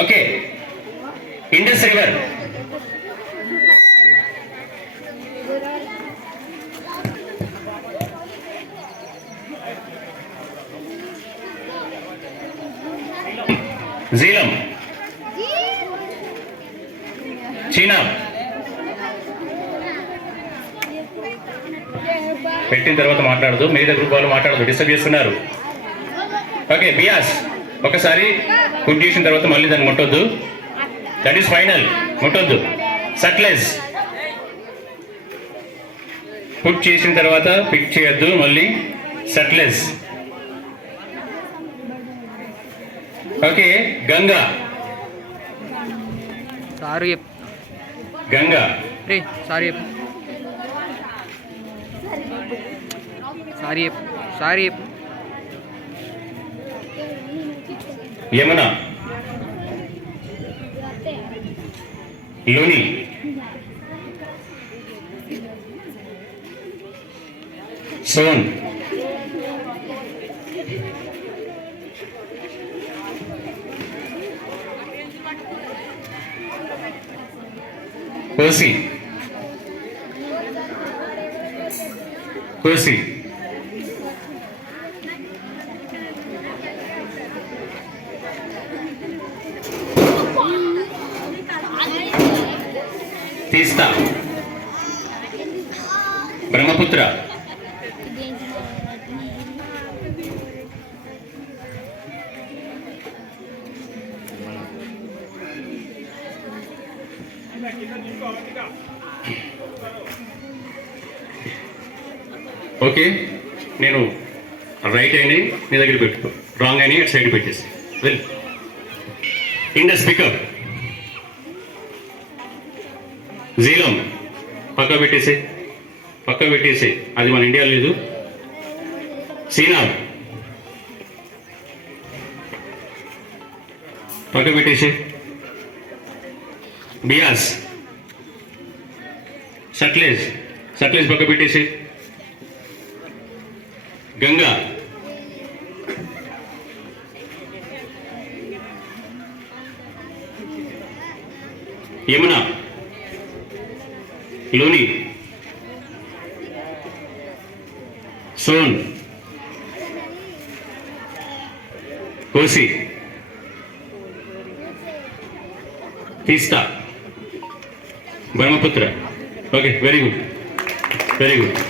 ఓకే, Indus river, Jhelum, Chenab. పెట్టిన తర్వాత మాట్లాడదు, మిగతా గ్రూప్ వాళ్ళు మాట్లాడదు, డిస్టర్బ్ చేస్తున్నారు. ఓకే, బియాస్ ఒకసారి కుక్ చేసిన తర్వాత మళ్ళీ దాన్ని ముట్టొద్దు, దట్ ఈస్ ఫైనల్, ముట్టొద్దు. సట్లెస్ కుక్ చేసిన తర్వాత పిక్ చేయొద్దు మళ్ళీ, సట్లెస్. ఓకే, గంగా, గంగా, యమున, లుని, సోన్, కోసి, కోసి, తీస్తా, బ్రహ్మపుత్ర, ఓకే. నేను రైట్ అయినా నీ దగ్గర పెట్టుకో, రాంగ్ అయినా అటు సైడ్ పెట్టేసి వెల్. ఇండస్ పికప్, జీలం పక్క పెట్టేసి, పక్క పెట్టేసి, అది మన ఇండియా లేదు. సీనా పక్క పెట్టేసి, బియాస్, సట్లెజ్, సట్లెజ్ పక్క పెట్టేసి, గంగా, యమున, లుని, సోన్, కోసి, తీస్తా, Brahmaputra. Okay, very good, very good.